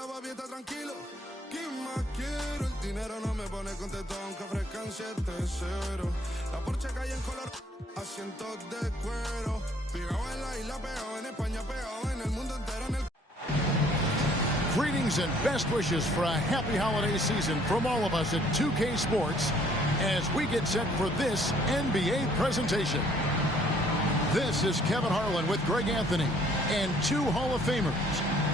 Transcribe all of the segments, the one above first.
la papi está tranquilo. ¿Qué más quiero? El dinero no me pone contento aunque ofrezcan 7-0. La Porsche calle en color, asientos de cuero. Pegado en la isla, pegado en España, pegado en el mundo entero en el... Greetings and best wishes for a happy holiday season from all of us at 2K Sports as we get set for this NBA presentation. This is Kevin Harlan with Greg Anthony and two Hall of Famers.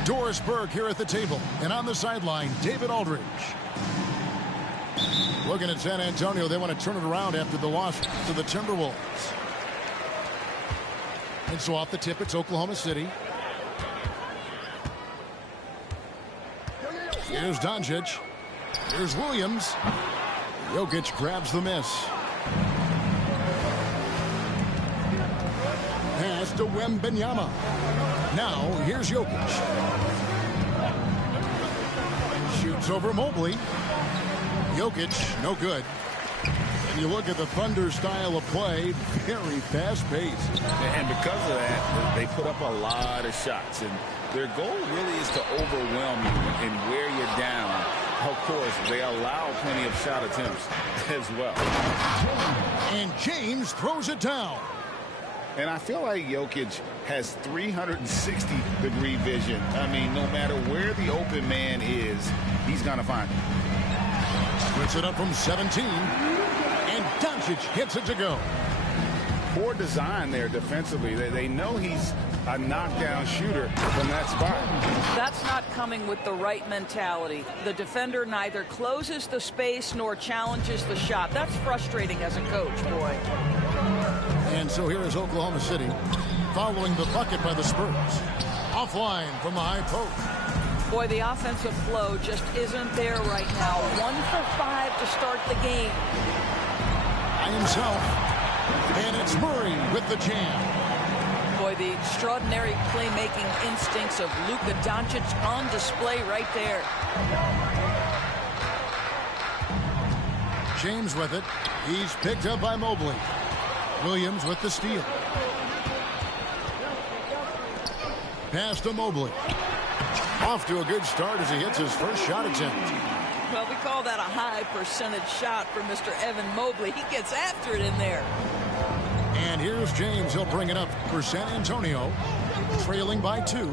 Doris Burke here at the table, and on the sideline, David Aldridge. Looking at San Antonio, they want to turn it around after the loss to the Timberwolves. And so off the tip, it's Oklahoma City. Here's Doncic. Here's Williams. Jokic grabs the miss. Pass to Wembanyama. Now, here's Jokic. Shoots over Mobley. Jokic, no good. And you look at the Thunder style of play, very fast-paced. And because of that, they put up a lot of shots. And their goal really is to overwhelm you and wear you down. Of course, they allow plenty of shot attempts as well. And James throws it down. And I feel like Jokic has 360-degree vision. I mean, no matter where the open man is, he's going to find him. Puts it up from 17. And Doncic hits it to go. Poor design there defensively. They know he's a knockdown shooter from that spot. That's not coming with the right mentality. The defender neither closes the space nor challenges the shot. That's frustrating as a coach, boy. And so here is Oklahoma City following the bucket by the Spurs. Offline from the high post. Boy, the offensive flow just isn't there right now. 1 for 5 to start the game. By himself. And it's Murray with the jam. Boy, the extraordinary playmaking instincts of Luka Doncic on display right there. James with it. He's picked up by Mobley. Williams with the steal. Pass to Mobley. Off to a good start as he hits his first shot attempt. Well, we call that a high percentage shot for Mr. Evan Mobley. He gets after it in there. And here's James. He'll bring it up for San Antonio. Trailing by 2.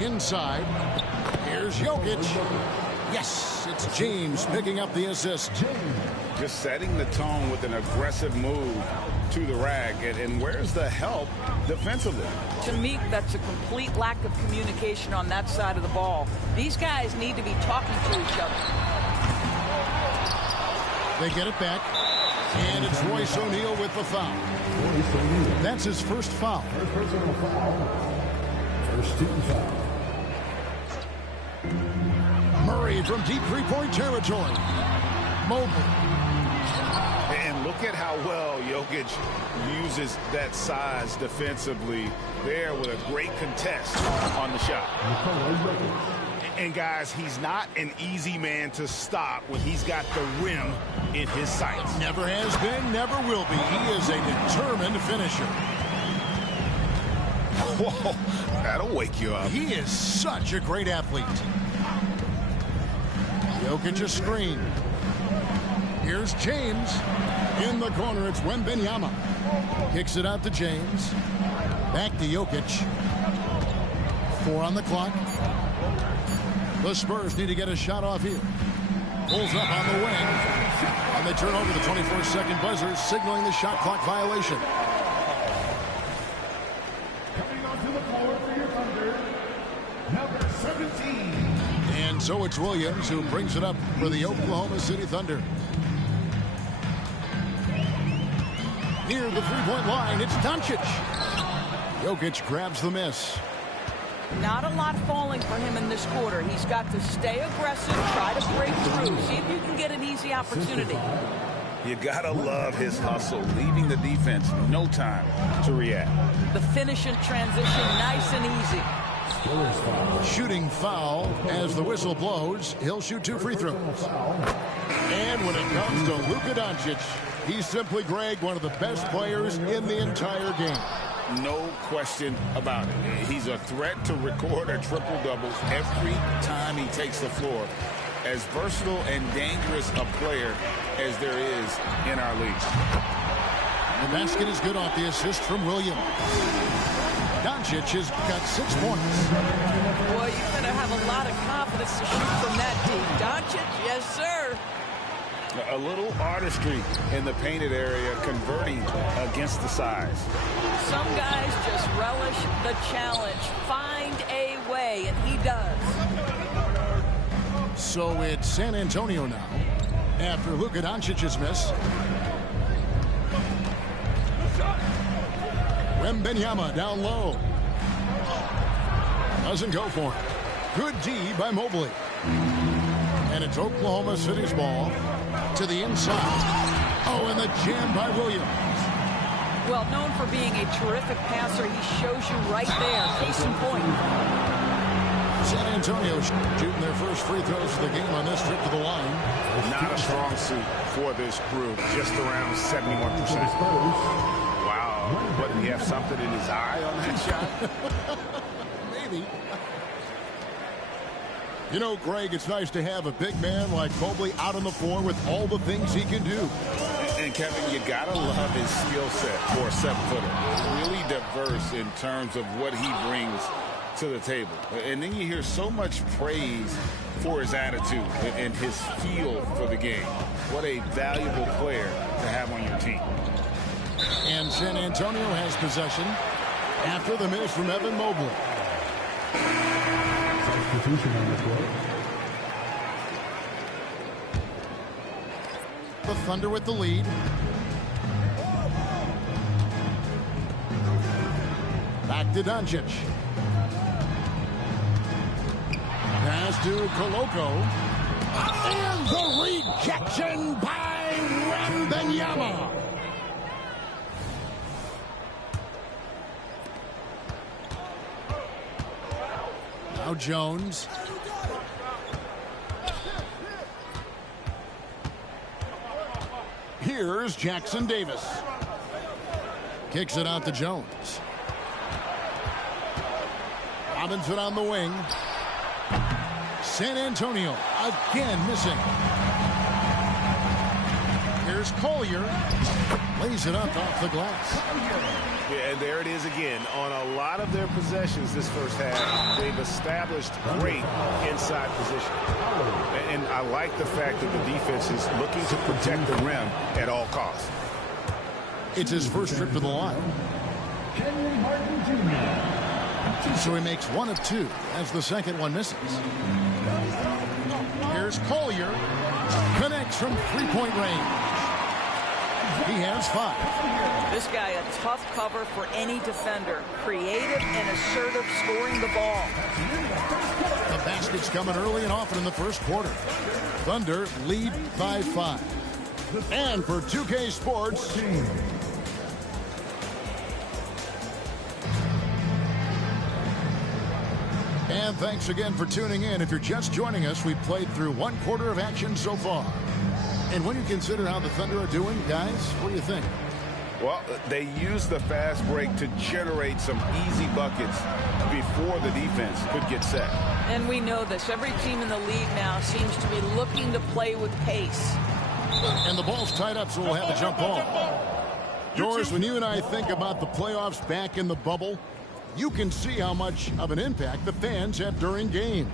Inside. Here's Jokic. Yes, it's James picking up the assist. Just setting the tone with an aggressive move to the rack. And where's the help defensively? To me, that's a complete lack of communication on that side of the ball. These guys need to be talking to each other. They get it back. And it's Royce O'Neal with the foul. That's his first foul. First personal foul. First team foul. Murray from deep three-point territory. Mobley. And look at how well Jokic uses that size defensively there with a great contest on the shot. And guys, he's not an easy man to stop when he's got the rim in his sights. Never has been, never will be. He is a determined finisher. Whoa, that'll wake you up. He is such a great athlete. Jokic a screen. Here's James. In the corner, it's Wembanyama. Kicks it out to James. Back to Jokic. 4 on the clock. The Spurs need to get a shot off here. Pulls up on the wing. And they turn over the 24-second buzzer, signaling the shot clock violation. Coming onto the floor for your Thunder, number 17. And so it's Williams who brings it up for the Oklahoma City Thunder. Near the three-point line, it's Doncic. Jokic grabs the miss. Not a lot falling for him in this quarter. He's got to stay aggressive, try to break through, see if you can get an easy opportunity. You gotta love his hustle, leaving the defense no time to react. The finish in transition, nice and easy. Shooting foul as the whistle blows. He'll shoot 2 free throws. And when it comes to Luka Doncic, he's simply, Greg, one of the best players in the entire game. No question about it. He's a threat to record a triple-double every time he takes the floor. As versatile and dangerous a player as there is in our league. The basket is good off the assist from Williams. Doncic has got 6 points. Boy, you're going to have a lot of confidence to shoot from that deep. Doncic, yes, sir. A little artistry in the painted area, converting against the size. Some guys just relish the challenge. Find a way, and he does. So it's San Antonio now, after Luka Doncic's miss. Wembanyama down low. Doesn't go for it. Good D by Mobley. And it's Oklahoma City's ball to the inside. Oh, and the jam by Williams. Well, known for being a terrific passer, he shows you right there. Case in point. San Antonio shooting their first free throws of the game on this trip to the line. Not a strong suit for this group. Just around 71%. Wow. What, did he have something in his eye on that shot? Maybe. You know, Greg, it's nice to have a big man like Mobley out on the floor with all the things he can do. And Kevin, you gotta love his skill set for a 7-footer. Really diverse in terms of what he brings to the table. And then you hear so much praise for his attitude and his feel for the game. What a valuable player to have on your team. And San Antonio has possession after the miss from Evan Mobley. Substitution on this one. The Thunder with the lead. Back to Doncic. Pass to Koloko. And the rejection by Wembanyama. Now Jones. Here's Jackson Davis. Kicks it out to Jones. Robinson on the wing. San Antonio again missing. Here's Collier. Lays it up off the glass. Yeah, and there it is again. On a lot of their possessions this first half, they've established great inside position. And I like the fact that the defense is looking to protect the rim at all costs. It's his first trip to the line. So he makes 1 of 2 as the second one misses. Here's Collier. Connects from three-point range. He has 5. This guy a tough cover for any defender. Creative and assertive scoring the ball. The basket's coming early and often in the first quarter. Thunder lead by 5. And for 2K Sports, and thanks again for tuning in. If you're just joining us, we played through 1 quarter of action so far. And when you consider how the Thunder are doing, guys, what do you think? Well, they use the fast break to generate some easy buckets before the defense could get set. And we know this. Every team in the league now seems to be looking to play with pace. And the ball's tied up, so we'll have the jump ball. Doris, when you and I think about the playoffs back in the bubble, you can see how much of an impact the fans have during games.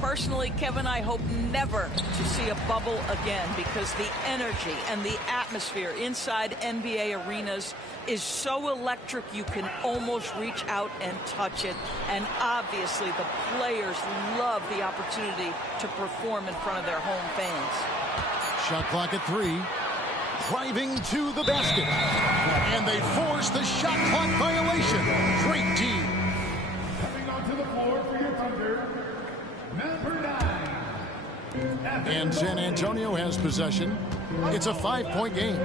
Personally, Kevin, I hope never to see a bubble again because the energy and the atmosphere inside NBA arenas is so electric you can almost reach out and touch it. And obviously, the players love the opportunity to perform in front of their home fans. Shot clock at 3. Driving to the basket. And they force the shot clock violation. Great team. Coming onto the floor for your Thunder, number 9. And San Antonio has possession. It's a 5-point game.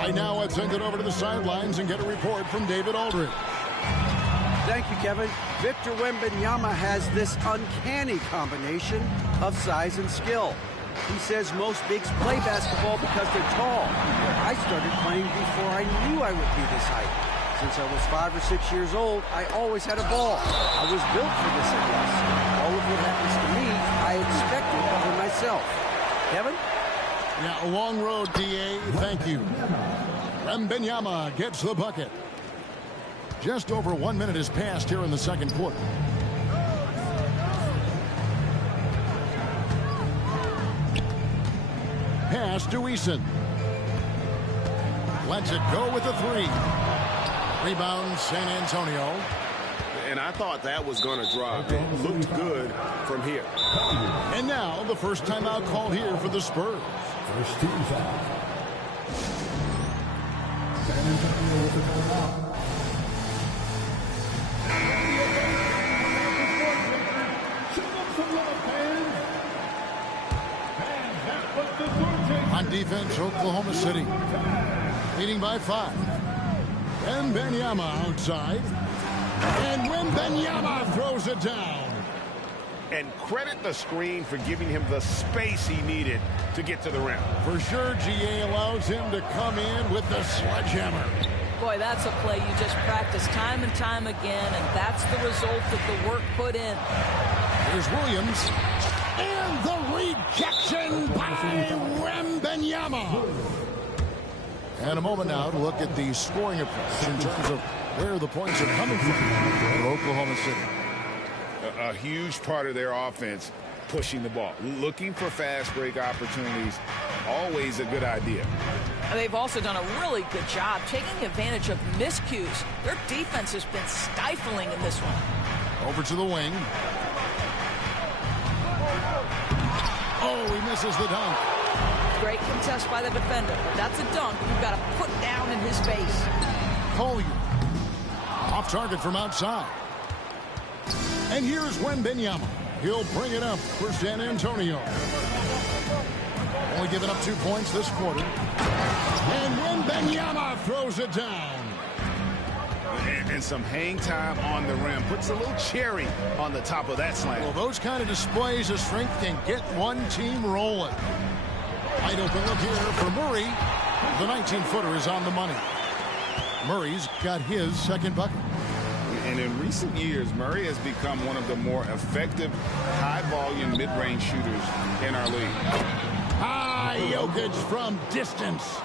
I now send it over to the sidelines and get a report from David Aldridge. Thank you, Kevin. Victor Wembanyama has this uncanny combination of size and skill. He says most bigs play basketball because they're tall. I started playing before I knew I would be this height. Since I was 5 or 6 years old, I always had a ball. I was built for this, I guess. All of what happens to me, I expected for myself. Kevin? Yeah, a long road, D.A. Thank you. Wembanyama gets the bucket. Just over 1 minute has passed here in the second quarter. Pass to Eason. Lets it go with a three. Rebound, San Antonio. And I thought that was going to drop. It looked good from here. And now the first timeout call here for the Spurs. First team foul. San Antonio with the timeout. On defense, Oklahoma City leading by 5. Wembanyama outside. And Wembanyama throws it down. And credit the screen for giving him the space he needed to get to the rim. For sure, GA allows him to come in with the sledgehammer. Boy, that's a play you just practice time and time again, and that's the result of the work put in. Here's Williams. And the rejection by Wembanyama. And a moment now to look at the scoring approach in terms of where the points are coming from for Oklahoma City. A huge part of their offense, pushing the ball. Looking for fast break opportunities, always a good idea. They've also done a really good job taking advantage of miscues. Their defense has been stifling in this one. Over to the wing. Oh, he misses the dunk. Great contest by the defender, but that's a dunk you've got to put down in his face. Collier. Off target from outside. And here's Wembanyama. He'll bring it up for San Antonio. Only giving up 2 points this quarter. And Wembanyama throws it down. And some hang time on the rim. Puts a little cherry on the top of that slam. Well, those kind of displays of strength can get one team rolling. Wide open look here for Murray. The 19-footer is on the money. Murray's got his second bucket. And in recent years, Murray has become one of the more effective high-volume mid-range shooters in our league. Jokic from distance.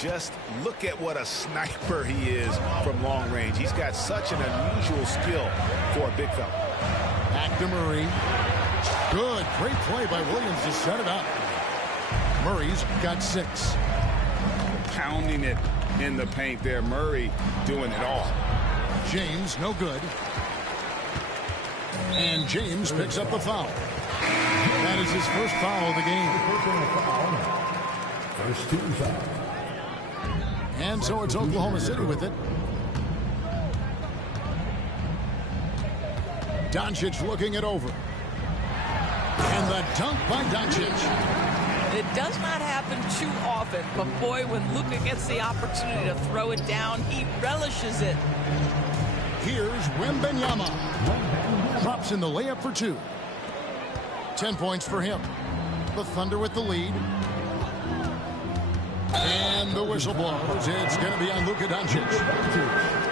Just look at what a sniper he is from long range. He's got such an unusual skill for a big fella. Back to Murray. Good, great play by Williams to set it up. Murray's got 6. Pounding it in the paint there. Murray doing it all. James, no good. And James picks up the foul. That is his first foul of the game. First team foul. And so it's Oklahoma City with it. Doncic looking it over. And the dunk by Doncic. It does not happen too often, but boy, when Luka gets the opportunity to throw it down, he relishes it. Here's Wembanyama. Drops in the layup for 2. 10 points for him. The Thunder with the lead. And the whistle blows. It's going to be on Luka Doncic.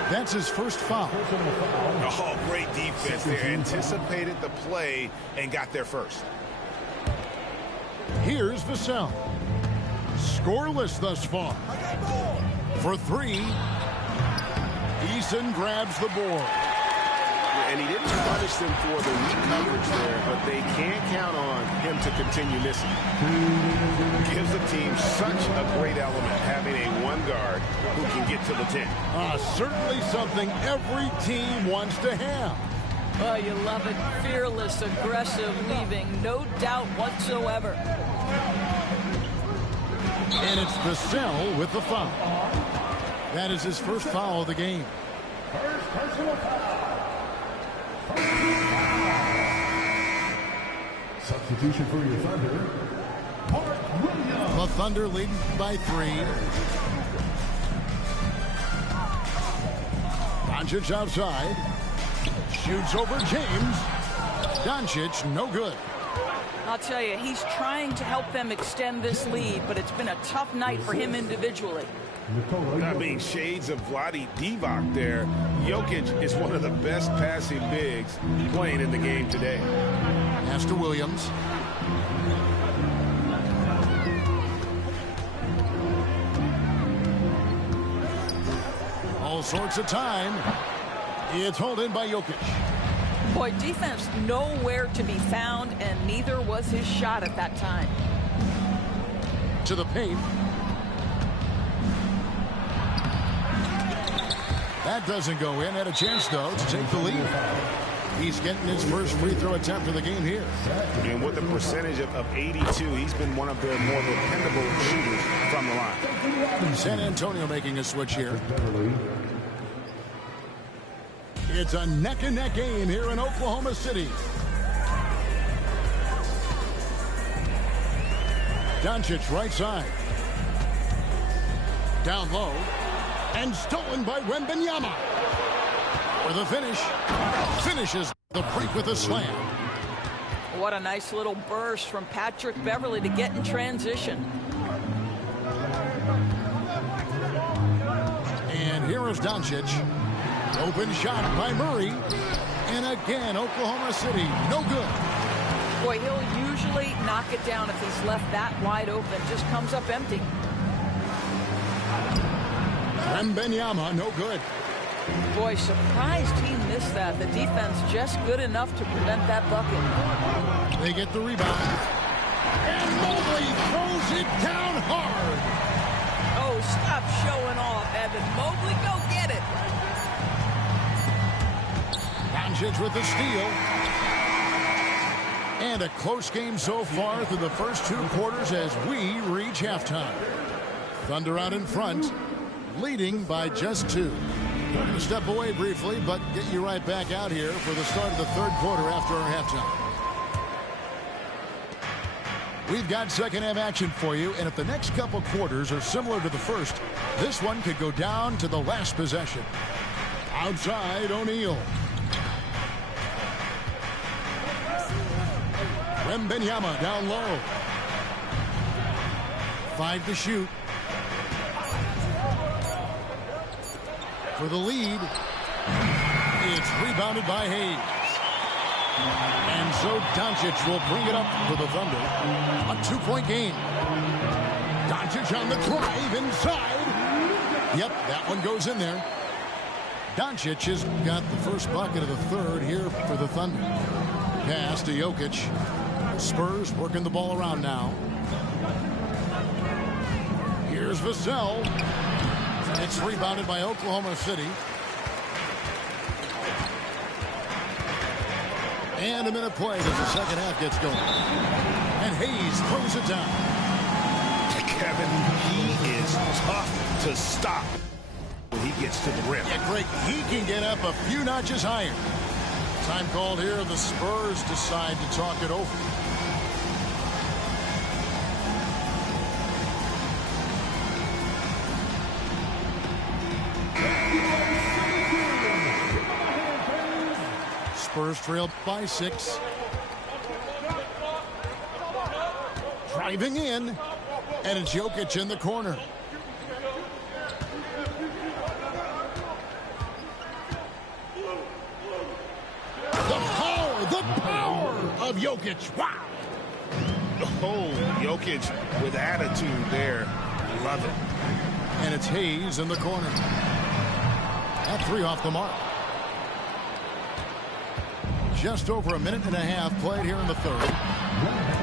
That's his first foul. Oh, great defense there. Anticipated the play and got there first. Here's Vassell. Scoreless thus far. For 3, Eason grabs the board. And he didn't punish them for the weak coverage there, but they can't count on him to continue missing. Gives the team such a great element, having a one guard who can get to the 10. Certainly something every team wants to have. Oh, you love it. Fearless, aggressive, leaving. No doubt whatsoever. And it's Vassell with the foul. That is his first foul of the game. First personal foul. Substitution for your Thunder. Mark Williams. The Thunder lead by 3. Doncic outside. Shoots over James. Doncic, no good. I'll tell you, he's trying to help them extend this lead, but it's been a tough night for him individually. I mean, shades of Vlade Divac there. Jokic is one of the best passing bigs playing in the game today. Pass to Williams. All sorts of time. It's hauled in by Jokic. Boy, defense nowhere to be found, and neither was his shot at that time. To the paint. That doesn't go in. Had a chance, though, to take the lead. He's getting his first free throw attempt of the game here. And with a percentage of 82, he's been one of their more dependable shooters from the line. San Antonio making a switch here. It's a neck-and-neck game here in Oklahoma City. Doncic right side. Down low. And stolen by Wembanyama. For the finish. Finishes the break with a slam. What a nice little burst from Patrick Beverley to get in transition. And here is Doncic. Open shot by Murray. And again, Oklahoma City, no good. Boy, he'll usually knock it down if he's left that wide open. Just comes up empty. Wembanyama, no good. Boy, surprised he missed that. The defense just good enough to prevent that bucket. They get the rebound. And Mobley throws it down hard. Oh, stop showing off, Evan. Mobley, go get it. Doncic with the steal. And a close game so far through the first two quarters as we reach halftime. Thunder out in front, leading by just 2. We're going to step away briefly, but get you right back out here for the start of the third quarter after our halftime. We've got second half action for you, and if the next couple quarters are similar to the first, this one could go down to the last possession. Outside, O'Neal. Wembanyama down low. 5 to shoot. For the lead, it's rebounded by Hayes. And so Doncic will bring it up for the Thunder. A 2-point game. Doncic on the drive inside. Yep, that one goes in there. Doncic has got the first bucket of the third here for the Thunder. Pass to Jokic. Spurs working the ball around now. Here's Vassell. It's rebounded by Oklahoma City. And a minute played as the second half gets going. And Hayes throws it down. Kevin, he is tough to stop when he gets to the rim. Yeah, Greg, he can get up a few notches higher. Time called here. The Spurs decide to talk it over. Spurs trailed by 6. Driving in, and it's Jokic in the corner. The power of Jokic. Wow. Oh, Jokic with attitude there. Love it. And it's Hayes in the corner. That 3 off the mark. Just over a minute and a half played here in the third.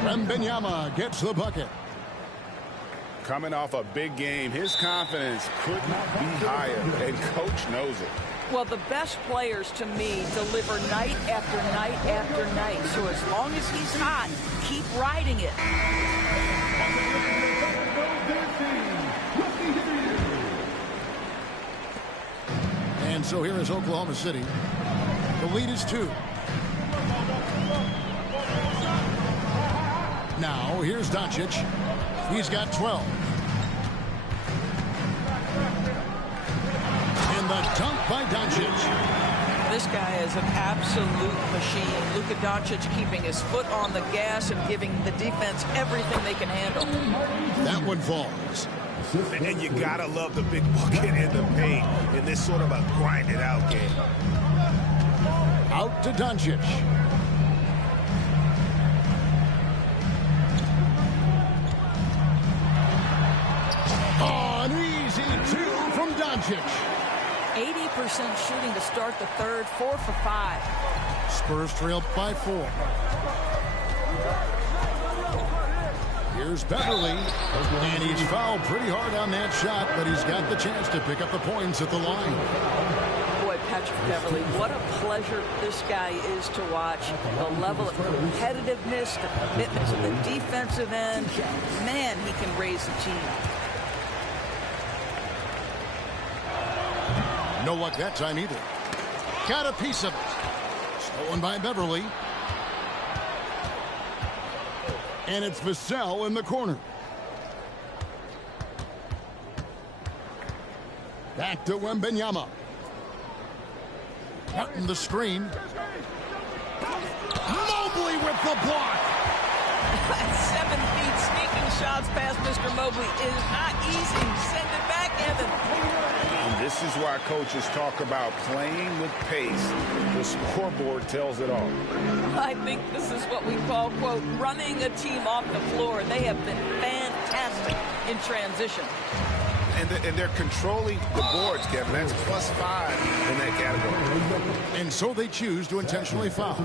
Wembanyama gets the bucket. Coming off a big game, his confidence couldn't be higher, and coach knows it. Well, the best players to me deliver night after night after night. So as long as he's hot, keep riding it. And so here is Oklahoma City. The lead is 2. Now, here's Doncic. He's got 12. And the dunk by Doncic. This guy is an absolute machine. Luka Doncic keeping his foot on the gas and giving the defense everything they can handle. That one falls. And you gotta love the big bucket in the paint in this sort of a grinded out game. Out to Doncic. An easy two from Doncic. 80% shooting to start the third, 4 for 5. Spurs trail by 4. Here's Beverly, and he's fouled pretty hard on that shot, but he's got the chance to pick up the points at the line. Boy, Patrick Beverly, what a pleasure this guy is to watch. The level of competitiveness, the commitment to the defensive end. Man, he can raise the team. No luck that time either. Got a piece of it. Stolen by Beverly. And it's Vassell in the corner. Back to Wembanyama. Cutting the screen. Mobley with the block. At 7 feet, sneaking shots past Mr. Mobley is not easy. Send it back, Evan. And this is why coaches talk about playing with pace. The scoreboard tells it all. I think this is what we call, quote, running a team off the floor. They have been fantastic in transition. And they're controlling the boards, Kevin. That's +5 in that category. And so they choose to intentionally foul.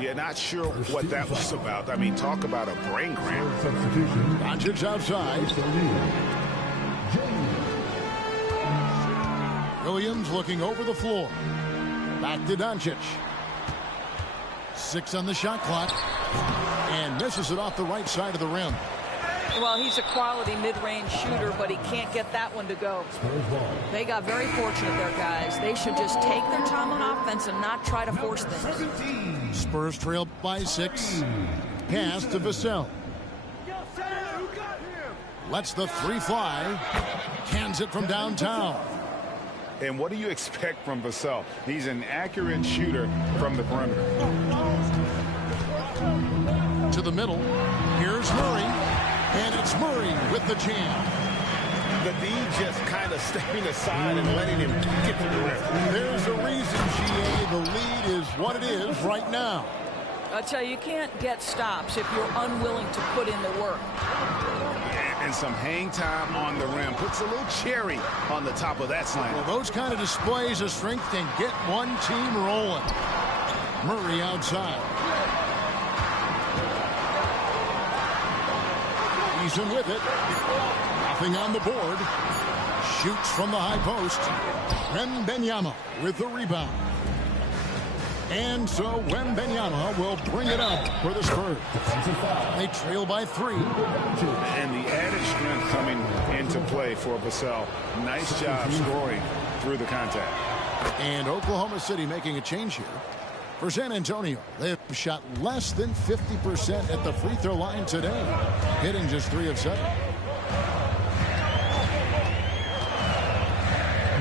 Yeah, not sure what that was about. I mean, talk about a brain cramp. Doncic outside. Williams looking over the floor. Back to Doncic. 6 on the shot clock. And misses it off the right side of the rim. Well, he's a quality mid-range shooter, but he can't get that one to go. They got very fortunate there, guys. They should just take their time on offense and not try to force things. Spurs trail by 6. Pass to Vassell. Lets the 3 fly. Cans it from downtown. And what do you expect from Vassell? He's an accurate shooter from the perimeter. To the middle. Here's Murray. And it's Murray with the jam. The D just kind of stepping aside and letting him get to the rim. There's a reason, GA. The lead is what it is right now. I tell you, you can't get stops if you're unwilling to put in the work. And some hang time on the rim. Puts a little cherry on the top of that slam. Well, those kind of displays of strength can get one team rolling. Murray outside. He's in with it. Nothing on the board. Shoots from the high post. Wembanyama with the rebound. And so Wembanyama will bring it up for the Spurs. They trail by 3. And the added strength coming into play for Vassell. Nice job scoring through the contact. And Oklahoma City making a change here. For San Antonio, they have shot less than 50% at the free throw line today, hitting just 3 of 7.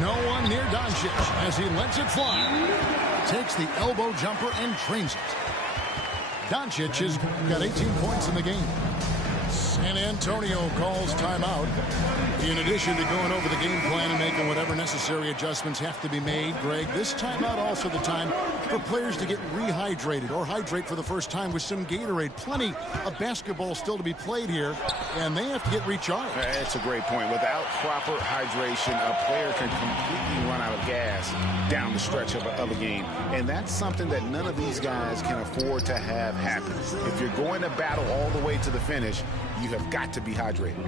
No one near Doncic as he lets it fly. Takes the elbow jumper and trains it. Doncic has got 18 points in the game. San Antonio calls timeout. In addition to going over the game plan and making whatever necessary adjustments have to be made, Greg, this timeout also the time for players to get rehydrated or hydrate for the first time with some Gatorade. Plenty of basketball still to be played here, and they have to get recharged. That's a great point. Without proper hydration, a player can completely run out of gas down the stretch of a game. And that's something that none of these guys can afford to have happen. If you're going to battle all the way to the finish, you have got to be hydrated.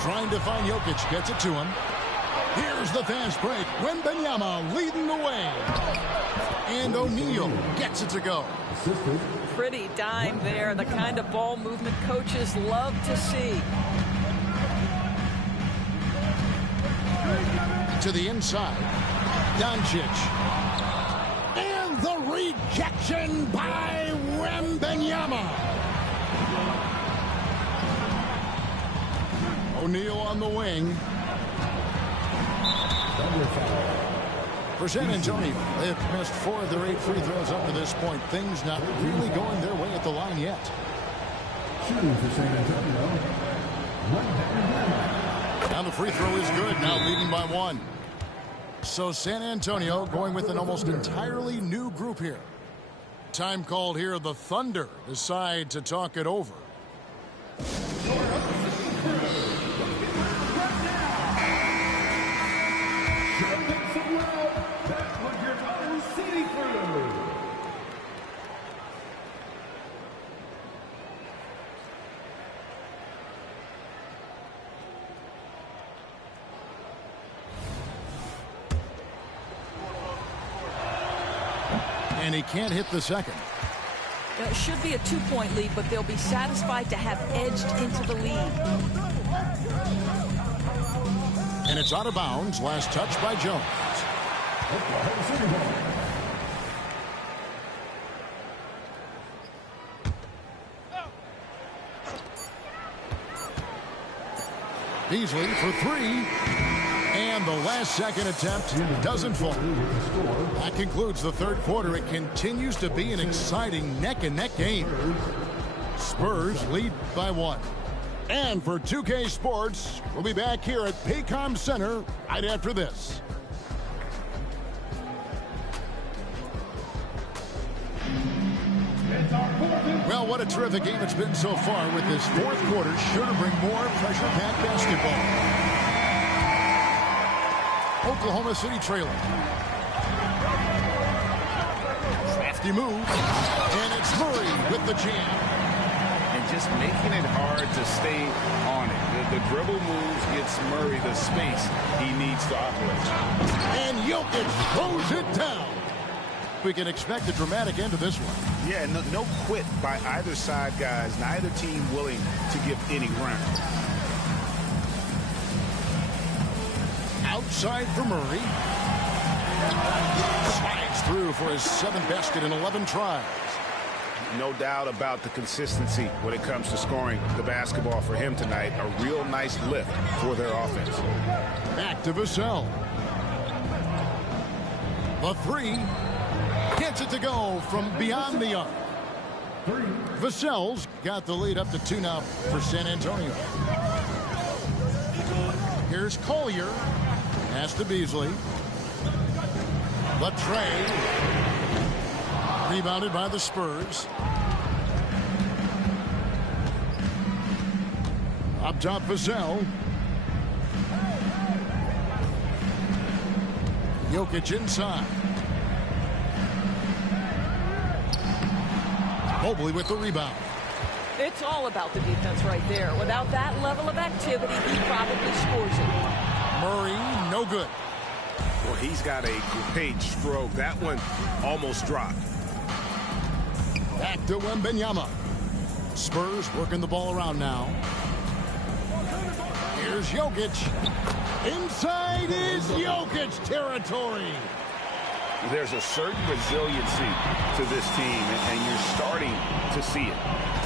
Trying to find Jokic, gets it to him. Here's the fast break. Wembanyama leading the way. And O'Neal gets it to go. Pretty dime there, the kind of ball movement coaches love to see. To the inside. Doncic. And the rejection by Wembanyama. O'Neal on the wing. For San Antonio, they have missed 4 of their 8 free throws up to this point. Things not really going their way at the line yet. Shooting for San Antonio. Now the free throw is good. Now leading by 1. So San Antonio going with an almost entirely new group here. Time called here. The Thunder decide to talk it over. And he can't hit the second. It should be a 2-point lead, but they'll be satisfied to have edged into the lead. And it's out of bounds. Last touch by Jones. Beasley for 3. And the last second attempt doesn't fall. That concludes the third quarter. It continues to be an exciting neck-and-neck game. Spurs lead by 1. And for 2K Sports, we'll be back here at Paycom Center right after this. Well, what a terrific game it's been so far, with this fourth quarter sure to bring more pressure-packed basketball. Oklahoma City trailing. Crafty move. And it's Murray with the jam. And just making it hard to stay on it. The dribble moves gets Murray the space he needs to operate. And Jokic throws it down. We can expect a dramatic end to this one. Yeah, no quit by either side, guys. Neither team willing to give any ground. Outside for Murray. Slides through for his 7th basket in 11 tries. No doubt about the consistency when it comes to scoring the basketball for him tonight. A real nice lift for their offense. Back to Vassell. The 3. Gets it to go from beyond the arc. Vassell's got the lead up to 2 now for San Antonio. Here's Collier. Pass to Beasley. The tray. Rebounded by the Spurs. Up top, Vassell. Jokic inside. Mobley with the rebound. It's all about the defense right there. Without that level of activity, he probably scores it. Murray, no good. Well, he's got a great stroke. That one almost dropped. Back to Wembanyama. Spurs working the ball around now. Here's Jokic. Inside is Jokic territory. There's a certain resiliency to this team, and you're starting to see it.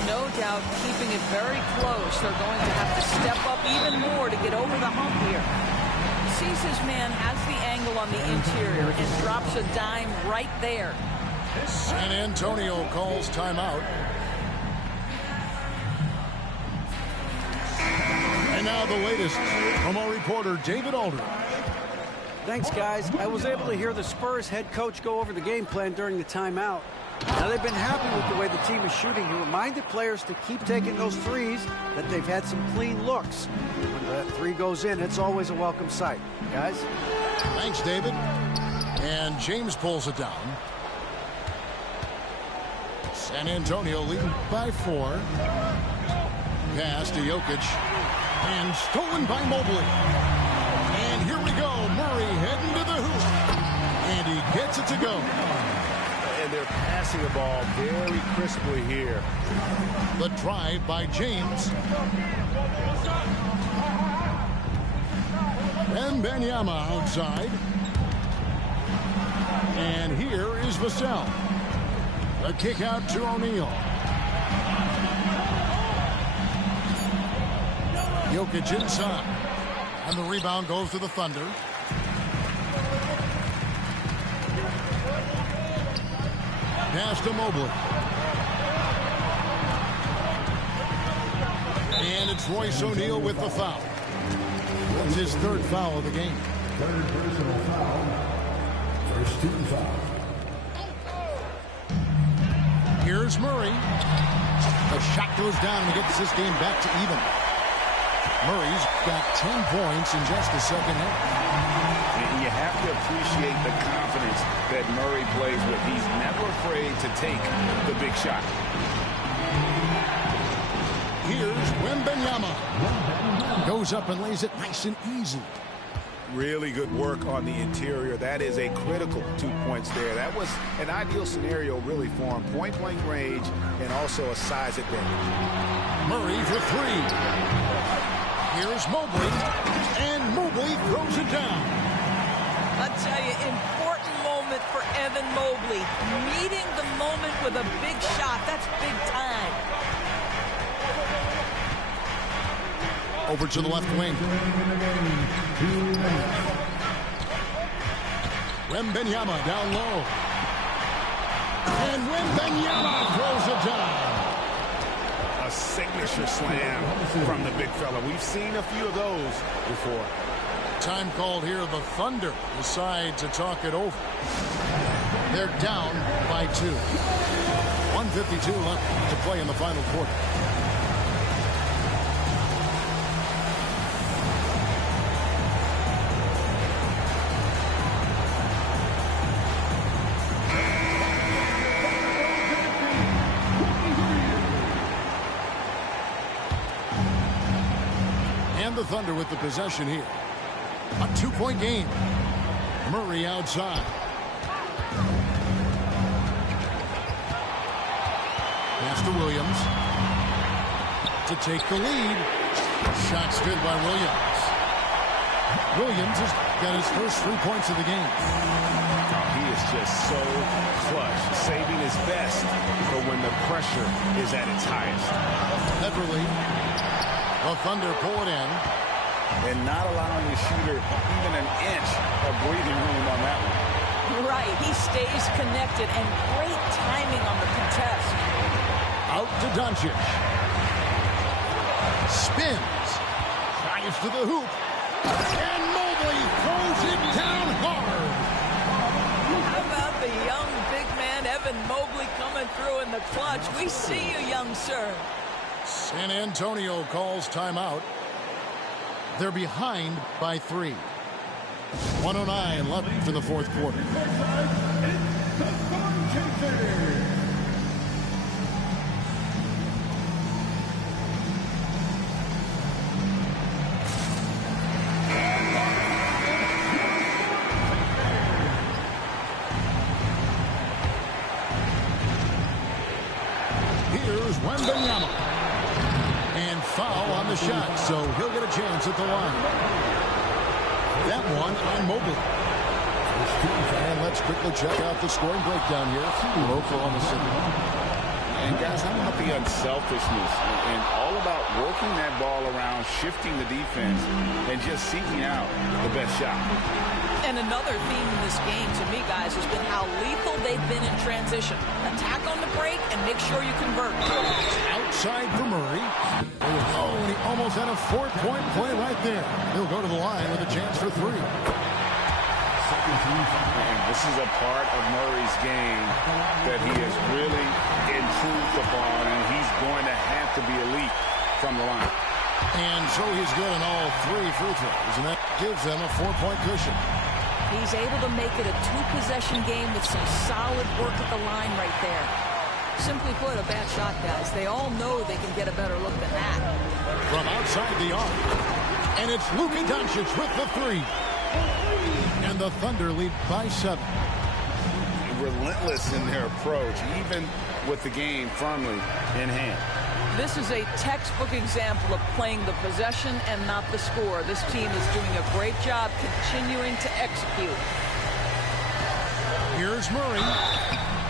No doubt, keeping it very close. They're going to have to step up even more to get over the hump here. Sees his man, has the angle on the interior, and drops a dime right there. San Antonio calls timeout. And now the latest from our reporter, David Aldridge. Thanks, guys. I was able to hear the Spurs head coach go over the game plan during the timeout. Now, they've been happy with the way the team is shooting. He reminded players to keep taking those threes, that they've had some clean looks. When that 3 goes in, it's always a welcome sight. Guys? Thanks, David. And James pulls it down. San Antonio leading by 4. Pass to Jokic. And stolen by Mobley. And here we go. Murray heading to the hoop. And he gets it to go. And they're passing the ball very crisply here. The drive by James. And Wembanyama outside. And here is Vassell. A kick out to O'Neal. Jokic inside. And the rebound goes to the Thunder. Pass to Mobley. And it's Royce O'Neal with the foul. That's his third foul of the game. Third personal foul. First team foul. Here's Murray. The shot goes down and gets this game back to even. Murray's got 10 points in just the second half. And you have to appreciate the confidence that Murray plays with. He's never afraid to take the big shot. Here's Wembanyama. Goes up and lays it nice and easy. Really good work on the interior. That is a critical 2 points there. That was an ideal scenario really for him. Point-blank range and also a size advantage. Murray for three. Here's Mobley. And Mobley throws it down. I'll tell you, important moment for Evan Mobley. Meeting the moment with a big shot. That's big time. Over to the left wing. Wembanyama down low. And Wembanyama throws it down. A signature slam from the big fella. We've seen a few of those before. Time called here. The Thunder decide to talk it over. They're down by 2. 1:52 left to play in the final quarter. The Thunder with the possession here. A 2-point game. Murray outside. Pass to Williams. To take the lead. Shot's good by Williams. Williams has got his first 3 points of the game. Oh, he is just so clutch, saving his best for when the pressure is at its highest. Beverly. The Thunder pull it in. And not allowing the shooter even an inch of breathing room on that one. Right, he stays connected, and great timing on the contest. Out to Doncic. Spins. Drives to the hoop. And Mobley throws it down hard. How about the young big man, Evan Mobley, coming through in the clutch? We see you, young sir. San Antonio calls timeout. They're behind by 3. 1:09 left in the fourth quarter. Here's Wembanyama. And foul on the shot, so he'll get a chance at the line. That one on Mobley. And let's quickly check out the scoring breakdown here from Oklahoma City. And guys, how about the unselfishness and all about working that ball around, shifting the defense, and just seeking out the best shot. And another theme in this game, to me, guys, has been how lethal they've been in transition. Attack on the break and make sure you convert. Outside for Murray. Oh, and he almost had a 4-point play right there. He'll go to the line with a chance for 3. And this is a part of Murray's game that he has really improved upon, and he's going to have to be elite from the line. And so he's good on all 3 free throws, and that gives them a 4-point cushion. He's able to make it a 2-possession game with some solid work at the line right there. Simply put, a bad shot, guys. They all know they can get a better look than that. From outside the arc, and it's Luka Doncic with the 3. And the Thunder lead by 7. Relentless in their approach, even with the game firmly in hand. This is a textbook example of playing the possession and not the score. This team is doing a great job continuing to execute. Here's Murray.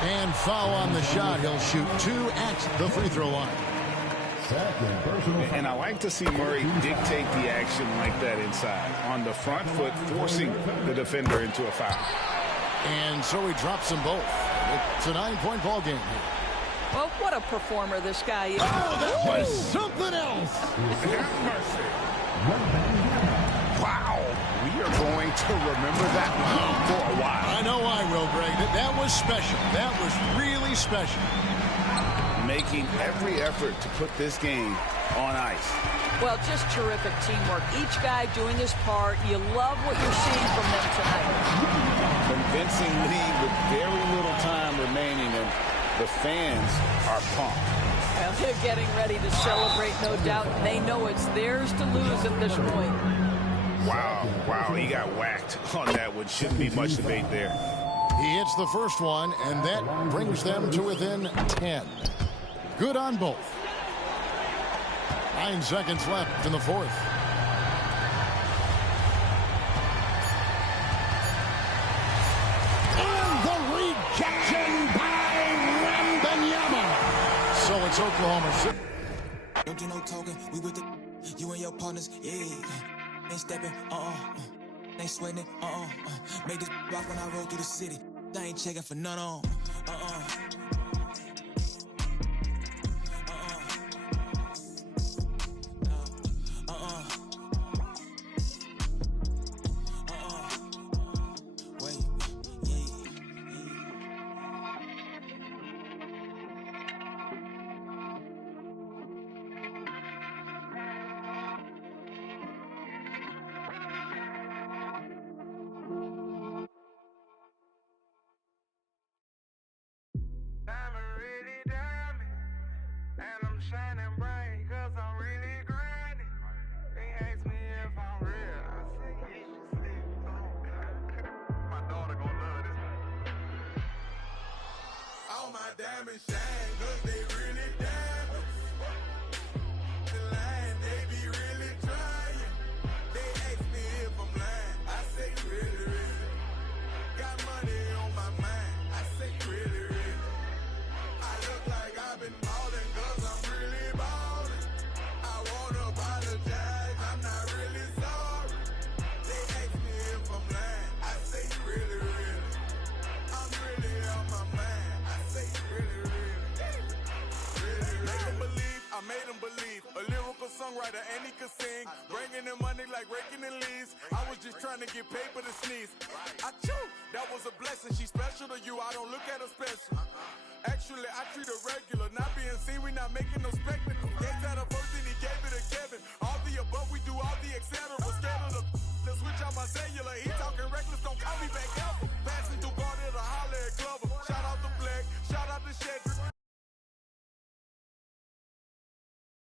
And foul on the shot. He'll shoot 2 at the free throw line. And I like to see Murray dictate the action like that inside. On the front foot, forcing the defender into a foul. And so he drops them both. It's a 9-point ball game here. Well, what a performer this guy is. Oh, that was something else. Have mercy. Wow. We are going to remember that one for a while. I know I will, Greg. That was special. That was really special. Making every effort to put this game on ice. Well, just terrific teamwork. Each guy doing his part. You love what you're seeing from them tonight. Convincing lead with very little time remaining, and the fans are pumped. Well, they're getting ready to celebrate, no doubt. They know it's theirs to lose at this point. Wow, he got whacked on that one. Shouldn't be much debate there. He hits the first one, and that brings them to within 10. Good on both. 9 seconds left in the fourth. And the rejection by Wembanyama. So it's Oklahoma City. Don't do no talking, we with the you and your partners, yeah. Ain't stepping, ain't sweating, Make this rock when I roll through the city. I ain't checking for none on, shining bright, cause I'm really grinding. They ask me if I'm real, I say, yeah, you sleep. My daughter gon' love this. All my diamonds shine, cause they really diamonds. The line, they be really trying. They ask me if I'm lying, I say, really, really. Got money on my mind, I say, really, really. I look like I've been ballin', cause I'm really ballin'. I wanna apologize, I'm not really sorry. They ask me if I'm lying, I say really, really. I'm really on my mind, I say really, really. Make them believe, I made them believe. A lyrical songwriter and he could sing. Bringing in money like raking in leaves. I was just trying to get paper to sneeze. I chew, that was a blessing. She's special to you, I don't look at her special. Actually, I treat her regular. Not being seen, we not making no spectacle. Gates had a first and he gave it to Kevin. All the above, we do all the etc. Scared of the switch on my cellular. He talking reckless, don't call me back ever.